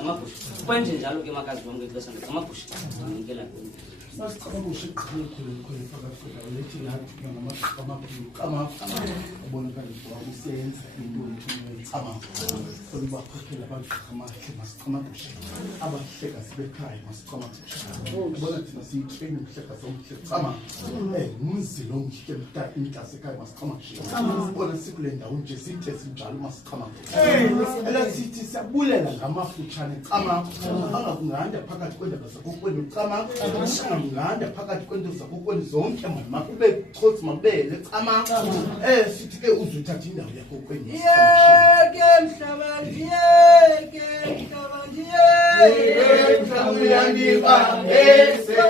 Amaphusha. Kwenje njalo ke makazi wami ngexesha ngamaphusha. Ngikela kuyo. Sasiqhamuka khona phakathi lethi nathi ngamaphusha abonakala ukusenza into ethama. Kuba khokhela abantu masiqhamuka abahleka sibekhaya masiqhamuka. Ubona thina siyitrain ukuhleka somhle chama. Umzilo omhle mta inklasi ekhaya masiqhamuka. Ubona sikule ndawo nje sithe sinjalo masiqhamuka. Elasithi siyabulela ngamafutshane chama. Angakunganda phakathi kwendaba zakokwenu chama. Nganda phakathi kwento zakokwenu zonke makube chothi mabele chama sithi ke uzuthatha indawo yakho kweni yeke mhlabathi yeke mhlabathi uyandibambese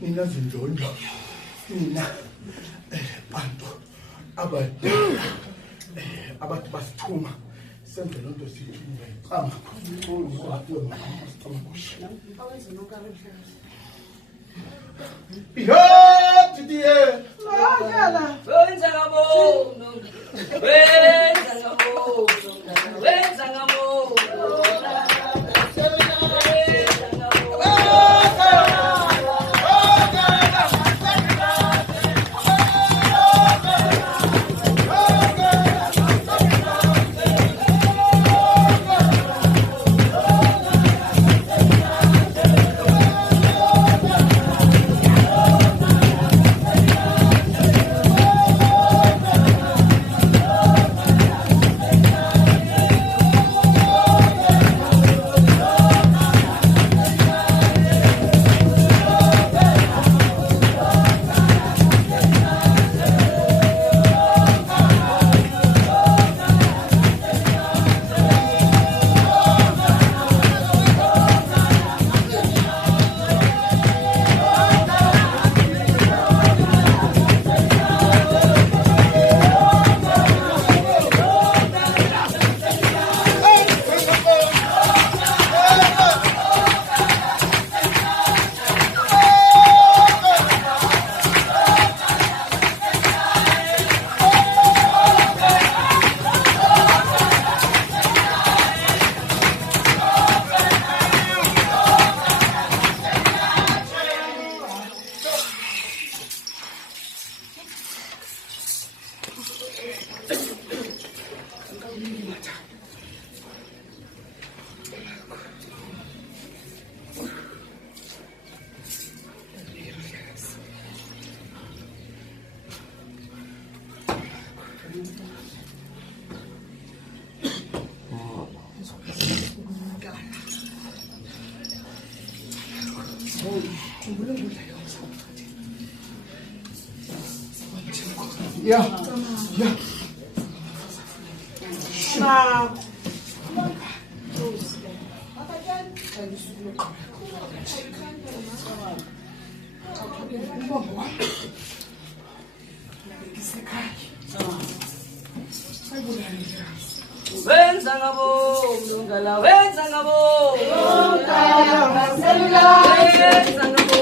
nina zindondo nina bantu abadala abathi basithuma senze loo nto siyithumile chama Behold to the end. Yeah. Wenza ngabo, mlungala, wenza ngabo. Wenza ngabo.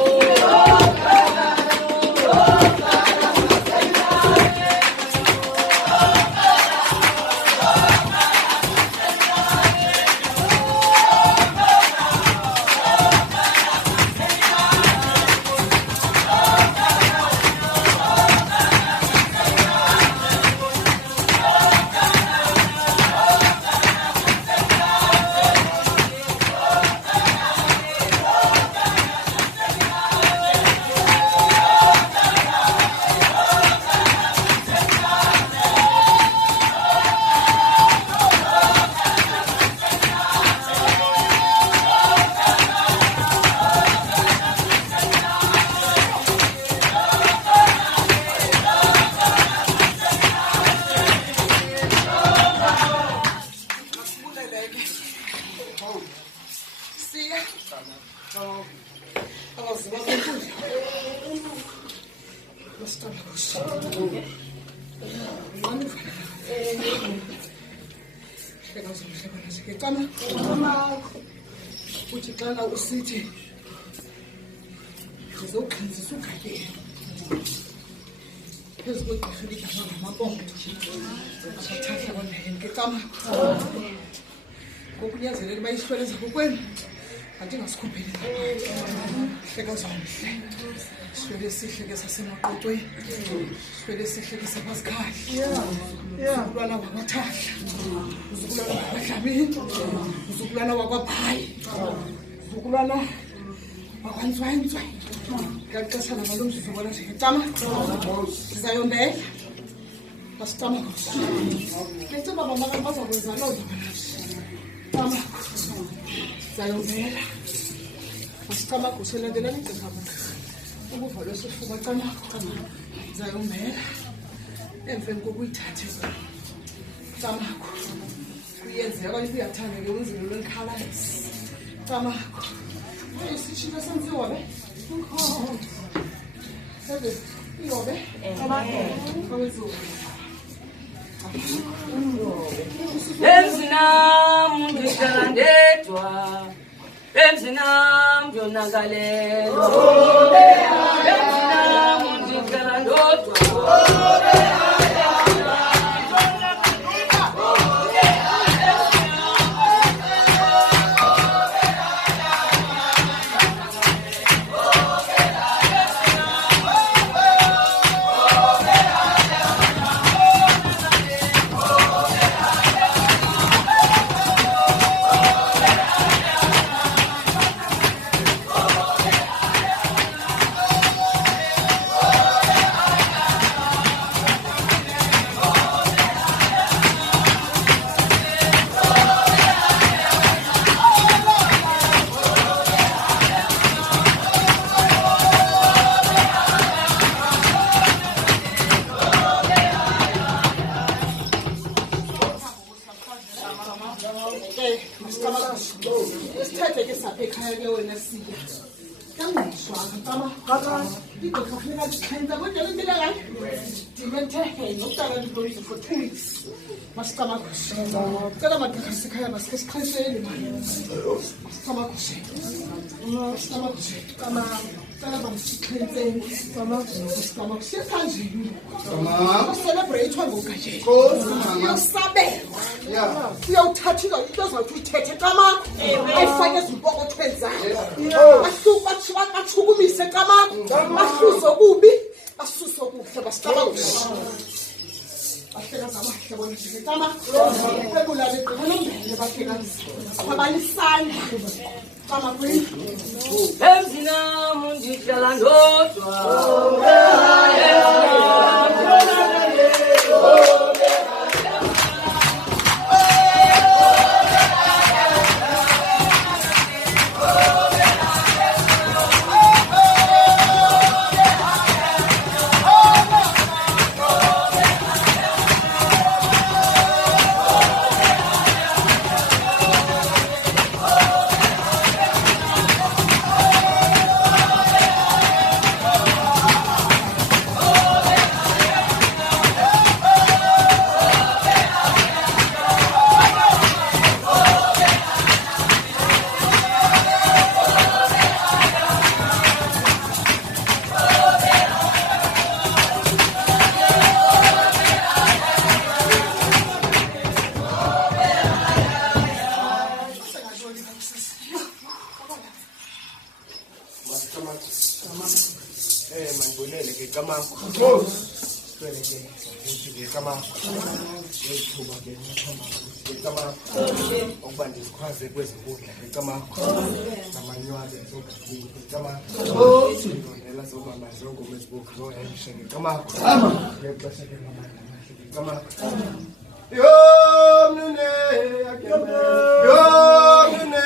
uthi xana usithi ngizogxinzisa ugade phezu kwegqirha elidalwa ngamabongo abathatha kwandayeni ngecama ngokunyanzelela uba isihlwele zakokwenu andingasikhupheli hleka zomhle sihlwele esihle ke sasemaqoqweni sihlwele esihle ke sabazikhahla uzukulwana wakwathahla uzukulwana wakwadlamini uzukulwana wakwabhayi uzukulwana wakwanzwayi ngaxesha nabalo mzuzubona njengecama ndizayombela basicama ngeceba bamaka bazakwenza loo nto cama ndizayombela basicama guseladelani igqirha ukuva lwesifuba cama ndizayombela emveni kokuyithathe camakho kuyenzeka okanye kuyathanda ke unzilo lwenkhalasi camakho isitshilo senziwa be iyobe Emzinam ngihlala ndedwa emzinam ngiyonakalelwa emzinam ngihlala ndodwa isithethe ke sapha ekhaya ke wena siya kangishwanga cama igqirha funeka lixhenza kwendlela impila kayo ndimenthe nokuqala ndibonise for 2 weeks masicama kuhle cela magqirha sikhaya masikhe sixhesele masicama kuhle masicama kuhle cama cela bamsixhenzeni masicama kuhle esandleni ucelebrate ngokajeni uyosabelwa uyawuthathiswa into ezathi uyithethe camakho ayifake ezimpokotweni zakho bachukumise camakho bahluze kubi basuse kuhle basicama kuhle bahleka zamahle bona nje camakho ekulale qhanombele bahlekazi abalisana camakho emzinam ngihlala ndodwa sicele ke ukuthi ngicama ethuba ke ngicama ukuba ndizikhwaze kwezinkundla ngicama namanywazi ngicama ngicela zomama zongoma ezibuku zohemshe ngicama ngexesha ke mama ngicama yo mnune yo mnune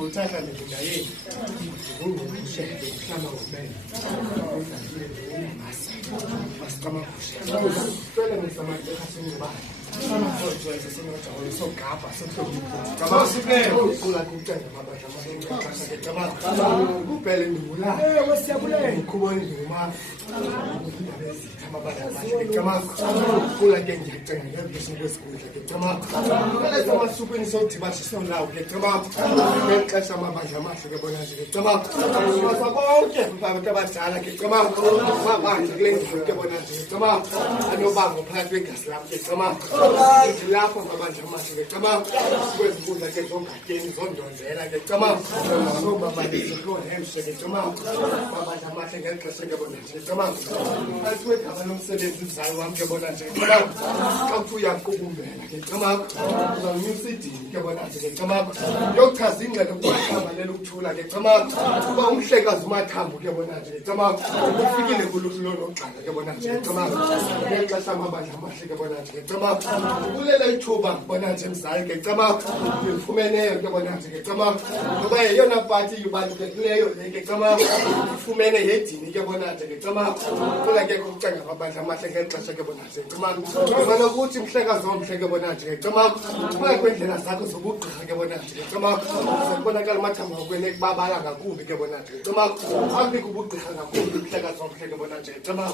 Uthatha nina yini ngikuhle ukuhlamba ngomene udlalile ngomasa basicama kuhle sicela ngisamanje asinibani sojoyeza sinojawule sogabha sohlobisa kula kucela mabadla amaxesha ke cabanga kuphele ndibula ngikubona ngima amabadla amahle ke cabanga kula ke ngiyacenga ngezinto ezinkulu ke cabanga lezi amasupeni sodibasha sonlawo ke cabanga ngexesha amabadla amahle ke bona nje ke cabanga masa bonke abantu abadala ke cabanga mabandla kule ndlu ke bona nje ke cabanga anobanga phakathi kwegasi lapho ke cabanga lapho amabandla amahle ke cabanga kwezinkundla ke zongateni zondonzela ke cabanga sobabalise hemshe ke cabanga amabandla amahle ngexesha ke bona nje ke cabanga asiwe gama lomsebenzi uzalo wami ke bona nje ke cabanga xa uthi uyakubumbela ke cabanga uzawunyusa idini ke bona nje ke cabanga yokuchaza ingxelo kubahlamalela ukuthula ke cabanga uba umhlekazi umathambo ke bona nje ke cabanga ufikile kuluhlulo nogxanga ke bona nje ke cabanga ngexesha amabandla amahle ke bona nje ke cabanga ubulela ithuba bona nje mzali ke cabanga uyifumeneyo ke bona nje ke cabanga ngoba yeyona party ibalulekileyo le ke cabanga ifumene yedini ke bona nje ke cabanga kula ke ukucenga amabandla amahle ngexesha ke bona nje ke cabanga ubona ukuthi mhlekazi omhle ke bona nje ke cabanga kuba kwendlela zakho zobugqirha ke bona nje ke cabanga kubonakala amathambo akwene kubabala ngakumbi ke bona nje ke cabanga akubikho ubugqirha ngakumbi mhlekazi omhle ke bona nje ke cabanga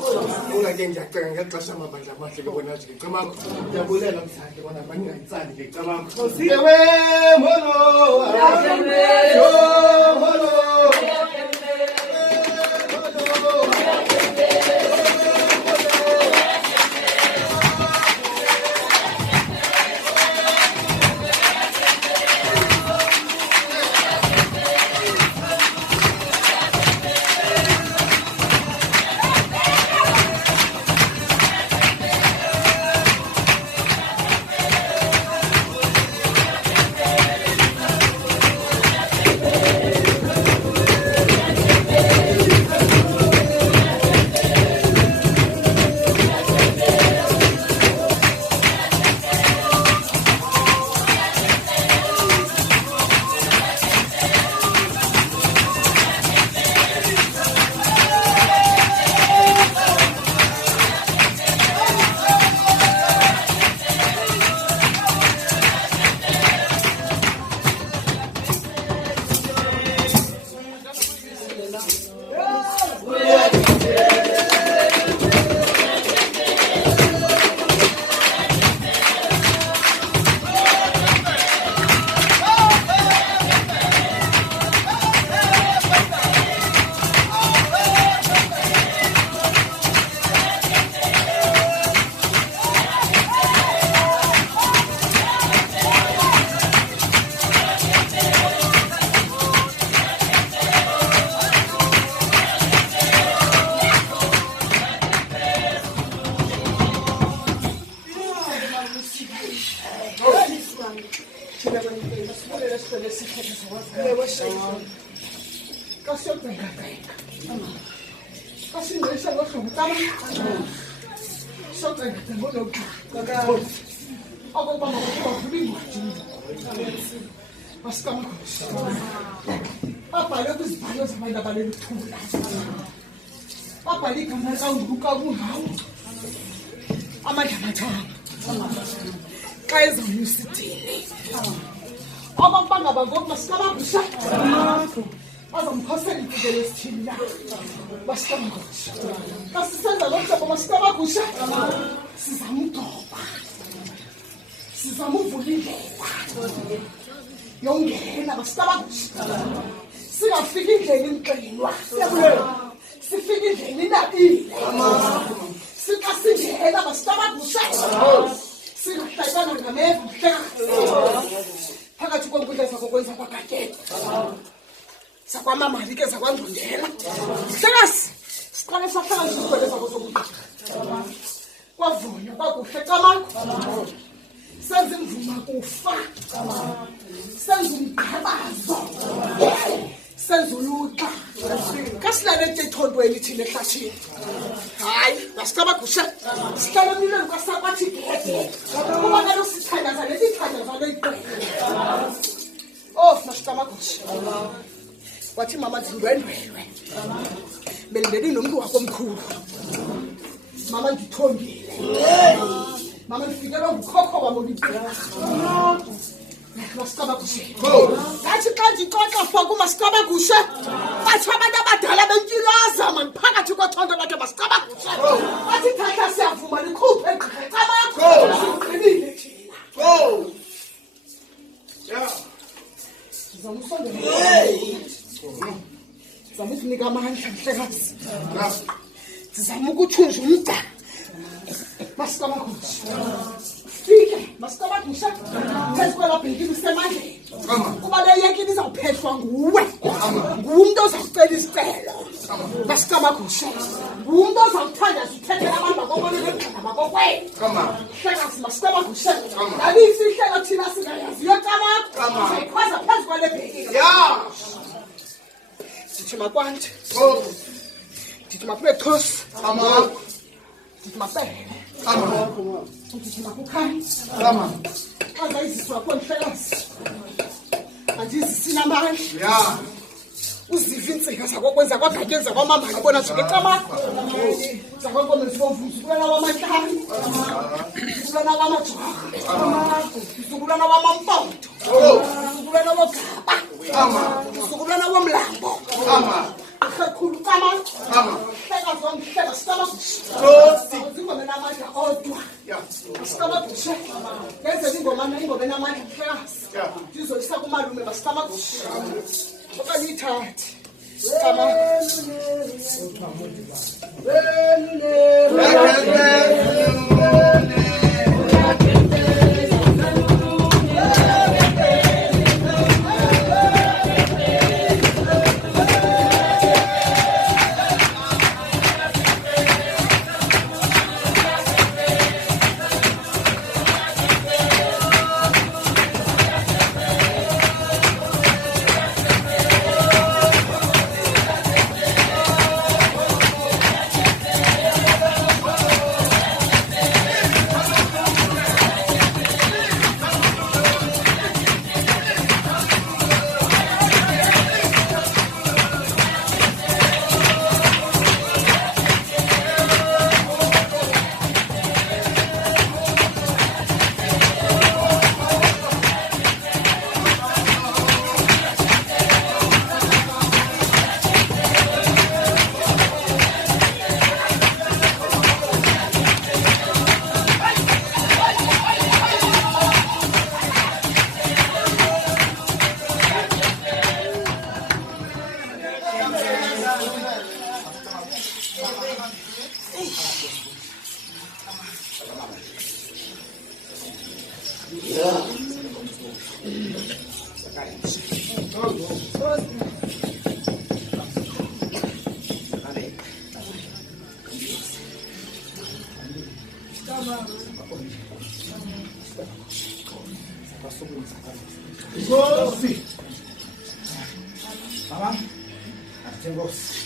kula ke ndiyacenga ngexesha amabandla amahle ke bona nje ke cabanga ndiyabulela mzali bona maningayitsali ke cabanga ewe molo yo molo ngicela sibonele sicele sikhethe sakwazi shayini kasiyobheka kasingqisha ngohlobo tama socela ngonokuqala akuba ngokuvula incwadi masikamakhosi babhale kwizibhalo zabantu abalelithula babhale igama likaNkulunkulu amandla amathanga xa ezonyusa idini ababangaba ngoku masikamakhosi azamkhosela imfundelo esithini na masikamakhosi kasisenza ngohlobo masikamakhosi sizamdoba sizamuvula indlela yongena masikamakhosi singafika indlela imqinwa sifika indlela inabile sika singena masikamakhosi singahlakana ngameva mhlekazi phakathi kwenkundla zakho kwenza kwakakela sakwamamali ke zakwandondela mhlekazi siqale sahlala izigwele zakho zobuqaba kwavunywa kwakuhle kamakho senza imvuma kufa senza umqhabazo senza uluxa kasilale ethontweni thina ehlathini hayi masikamakhosi sihlala emlilweni kwasakwathi gede kuba kalo sithandaza lesithandaza leyiqele masikamakhosi wathi mama zindwendwelwe belibeli nomntu wakho omkhulu mama ndithongile mama ndifikelwa ngukhokho wamoliqela masikamakhosi ngathi xa ndixoxa foku masikamakhosi bathi abantu abadala bentyilwaza mani phakathi kothonto lakhe masikamakhosi bathi thatha siyavuma likhuphe eqhamakho siqinile thina zama ukunika amandla mhlekazi zizama ukuthunja umda masikamakhosi fike masikamakhosi phezu kwelabhekile usemandleni kuba leyekile izawuphehlwa nguwe ngumntu ozawucela isicelo masikamakhosi ngumntu ozawuthandaza uthethela abantu bakobona negqala bakokwenu mhlekazi masikamakhosi naliyifihlelo thina singayaziyo kamakho sayikhwaza phezu kwalebhekile ndithi makwande ndithi makube khosi ndithi mapele ndithi makukhanye angayiziswa kho mhlekazi andizisininamandla uziva iintsika zakokwenza kwagatyeni zakwamamali bona zike camakho zakwankomo zibomvu mzukulwana wamahlanu mzukulwana wamajorha mzukulwana wamampoto mzukulwana wogaba mzukulwana womlambo khulu camakho hlekazi wamhleka sikamagushi zingoma enamandla odwa sikamagushi ngenzela ingoma enamandla mhlekazi ndizoyisa kumalume masikamagushi okanye ithathi Inkosi. Mama. Inkosi.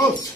Oh,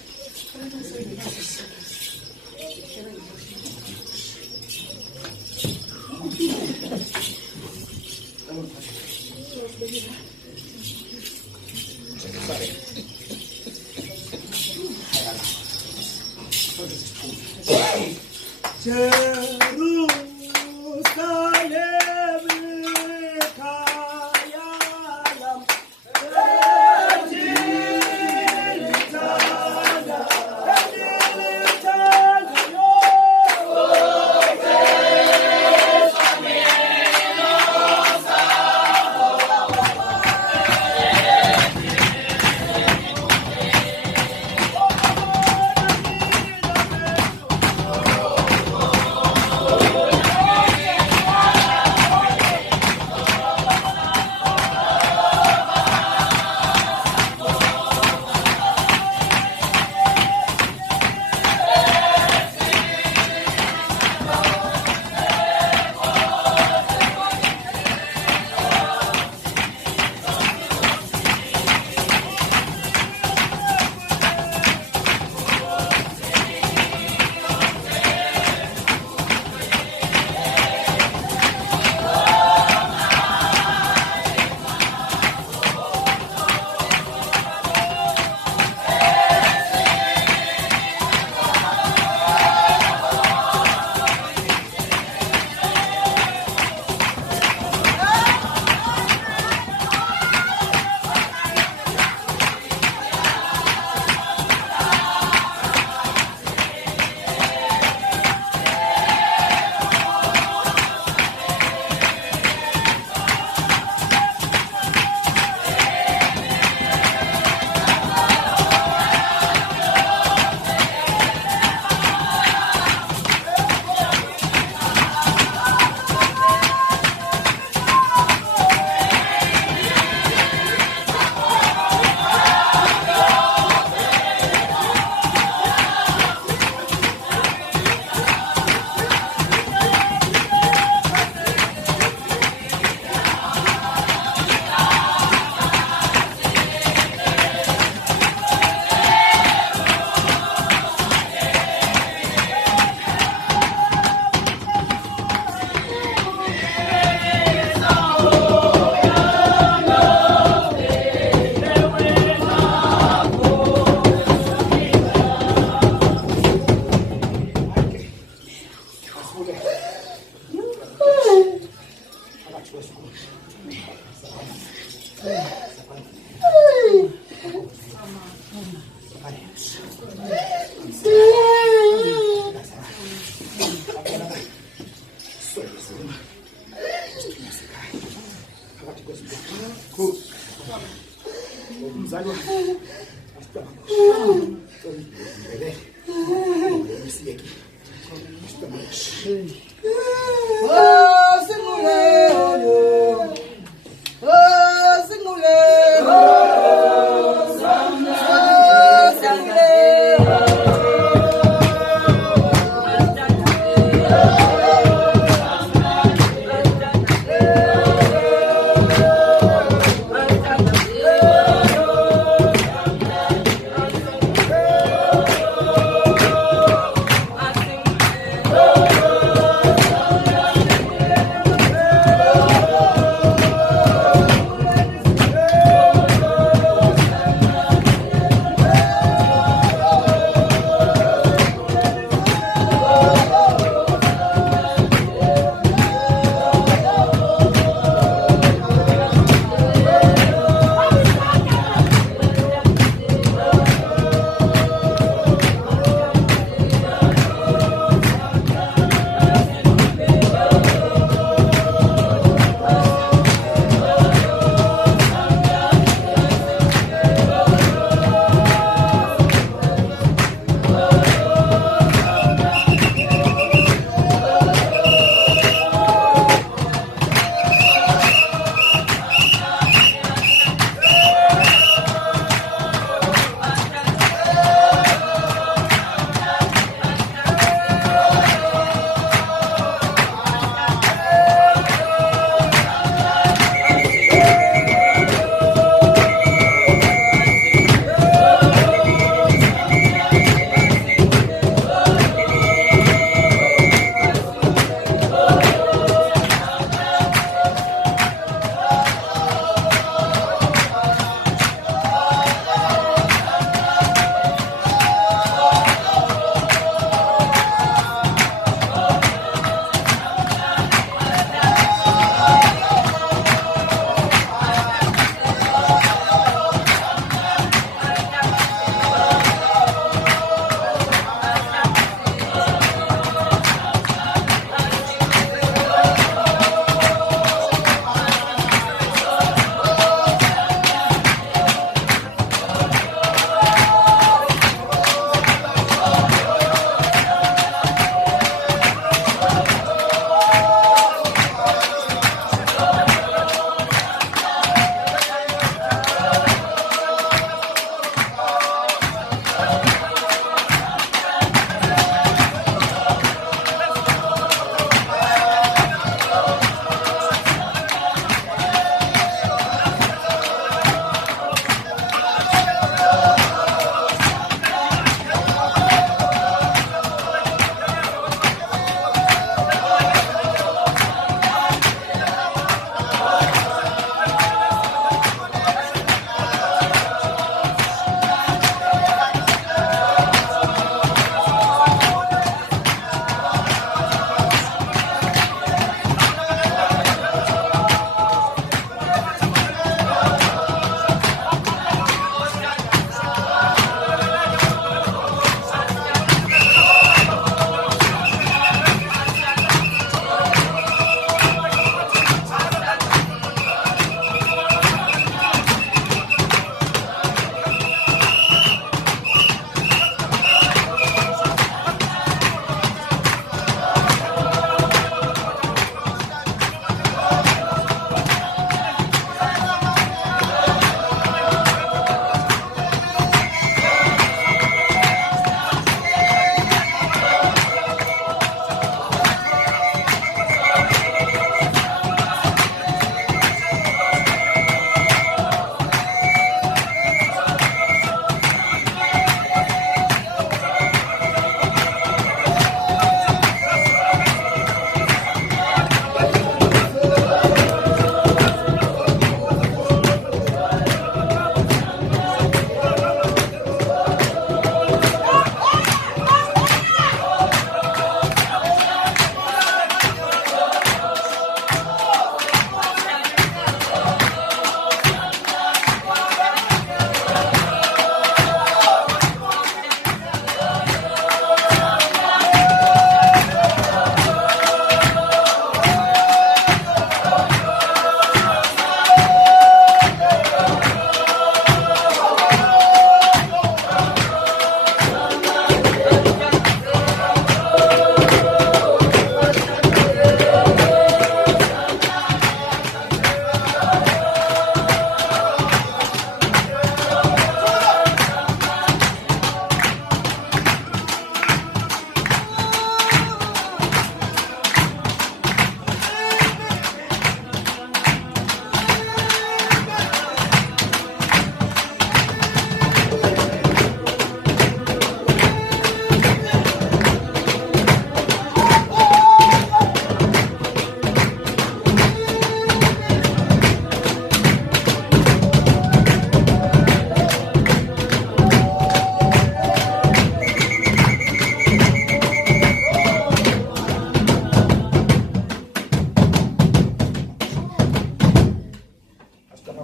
Hey!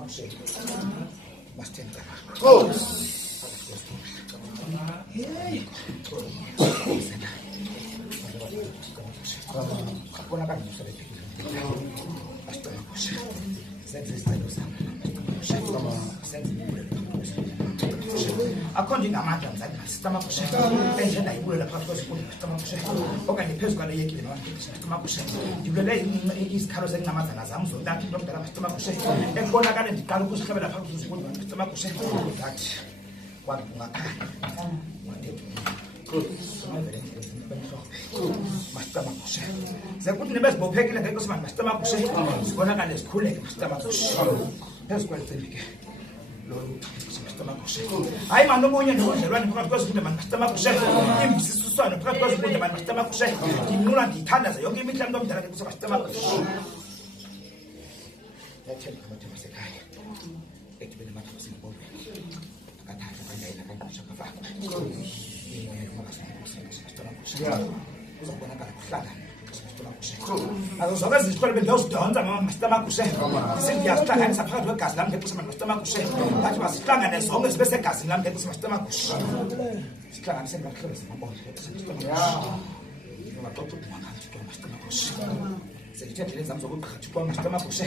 kushe. Masithenga. Oh. Hey. Akona kanje solephila. Masithenga kushe. Senze isicelo sami. Shayikama senze impumelelo. Akhona ngamandla mzali masitama kushe. Endlela ibulela phakathi kwesifundo masitama kushe. Okanye phezulu kwale yekile masitama kushe. Ngibulele izikhalo zenyamazana zami zonke into omdala masitama kushe. Ekubonakala ndiqala ukuzihlebela phakathi kwesifundo masitama kushe. Ngathi kwangakhala. Masitama kushe. Zekuthi nebezibophekile ngeke simanje masitama kushe. Sibonakala sikhuleke masitama kushe. Phezulu kwalitsembike. Hayi manje omunye nobudlelwane phakathi kwesifundo manje masitama kushe. Imvisiswano phakathi kwesifundo manje masitama kushe. Ngimnqula ngiyithandaza yonke imihla umuntu omdala ngeke masitama kushe. Yathemba amathemba sekhaya. Ekubeni amathemba singabonwe. Akathatha kanjayina kanqosha kafaka. Yeah. Uzobonakala kuhlangana. Azozonke izikole bendiyozidonsa mama masitama kushe. Sengiyazihlanganisa phakathi kwegazi lami ngeke manje masitama kushe. Ngathi masihlangane zonke sibe segazini lami ngeke masitama kushe. Sihlanganise ngahlelo zimabona ngeke masitama kushe. Ngaxoxa ngakho ukuthi masitama kushe. Sengithethe lezami zokuqhathi kwa masitama kushe.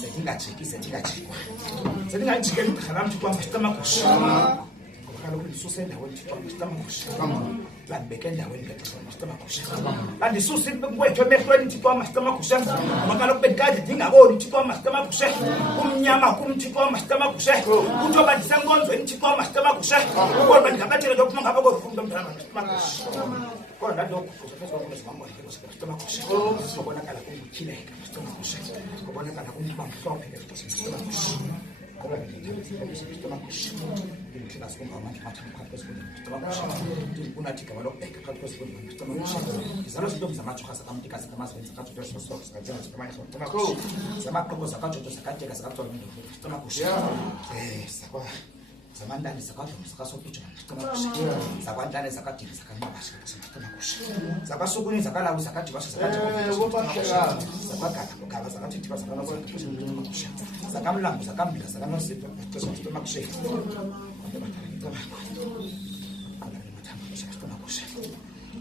Sengingajikise ngingajikwa. Sengingajikela igqha lami kwa masitama kushe. Kaloku ndisuse endaweni masitama kushe. Landibeke endaweni ngexesha masitama kushe. Landisuse kwethu emehlweni Thixo masitama kushe. Ngoba kaloku bendikade ndingaboni Thixo masitama kushe. Kumnyama kumthixo masitama kushe. Kuthiwa bandisenkonzweni Thixo masitama kushe. Kodwa ndingabathele lokuphuma ngapha kofundo omdala masitama kushe. Kodwa lokhu kuzofezwa ngezimangwane masitama kushe. Kubonakala kumtyhileka masitama kushe. Kubonakala kumba mhlophe masitama kushe. Ngoba masitama kushe. Ndingahlala sikungamandla mathamba phakathi kwesifundo masitama kushe. Unathi gaba lokubheka phakathi kwesifundo masitama kushe. Izalo zintombi zamajuka zakamtikazi kamasiveni zakajojo sosoku zikajenga zikamanye masitama kushe. Zamaqobo zakajojo zakajeka zakathola masitama kushe. Sakwa zamandani zakadlomo zakasokutsha masitama kushe. Zakwantane zakadini zakamabasha masitama kushe. Zakasukuni zakalawu zakadibasha zakajeka. Zakagala lokaba zakathi thiba zakalawu masitama kushe. Zakamlambu zakambila zakanosipho masitama kushe.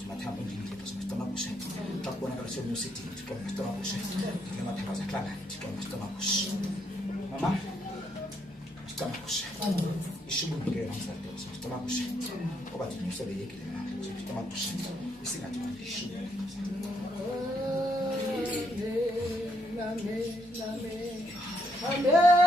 Mathamba endlini lethu masitama kushe. Xa kubonakala siyomyusidini Thixo masitama kushe. Ndinamathamba zahlangana Thixo masitama kushe. Mama masitama kushe. Ishibunike namhlanje masitama kushe. Ngoba ndinyuselekile mama masitama kushe. Isingathi mandishiwe. Amen.